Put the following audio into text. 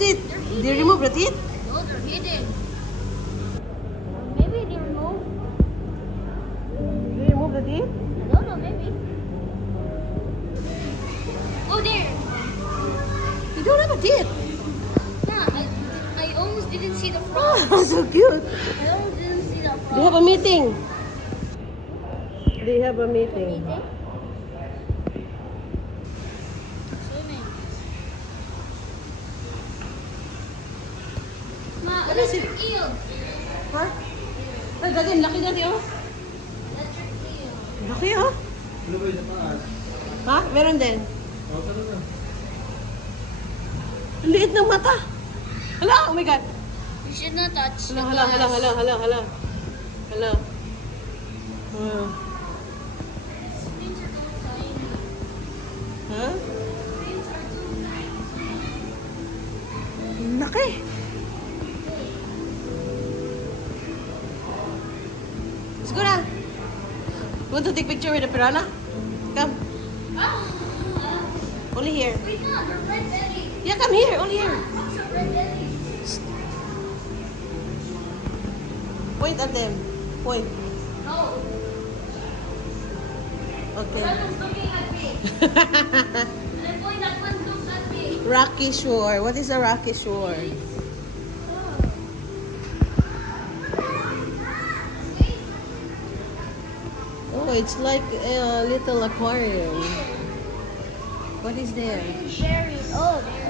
teeth. Did you remove the teeth? No, they're hidden. Maybe they remove. Did you remove the teeth? I don't know, maybe. Oh, there. You don't have a teeth. Yeah, I almost didn't see the Oh, frogs. so cute. I almost didn't see the frogs. They have a meeting. They have a meeting. Swimming. Ma, What is it? electric eel. Ha? Ay, dati, laki dati, oh. Electric eel. Laki, oh. Ano ba yung sa taas? Ha? Meron din. Oh, talaga. Ang liit ng mata. Hala, oh my God. You should not touch the Hala. glass. Hala. Oh. Things are too tiny. Ha? Things are too tiny. Laki. Let's go na. Want to take picture with the piranha? Come. Ah! Only here. Wait, no, they're red belly. Yeah, come here. Only here. Frogs are red belly. Point at them. Point. No. Okay. That one's looking at me. And I point that one looks at me. Rocky Shore. What is a rocky shore? Oh, it's like a little aquarium. What is there? Sherry. Oh, there.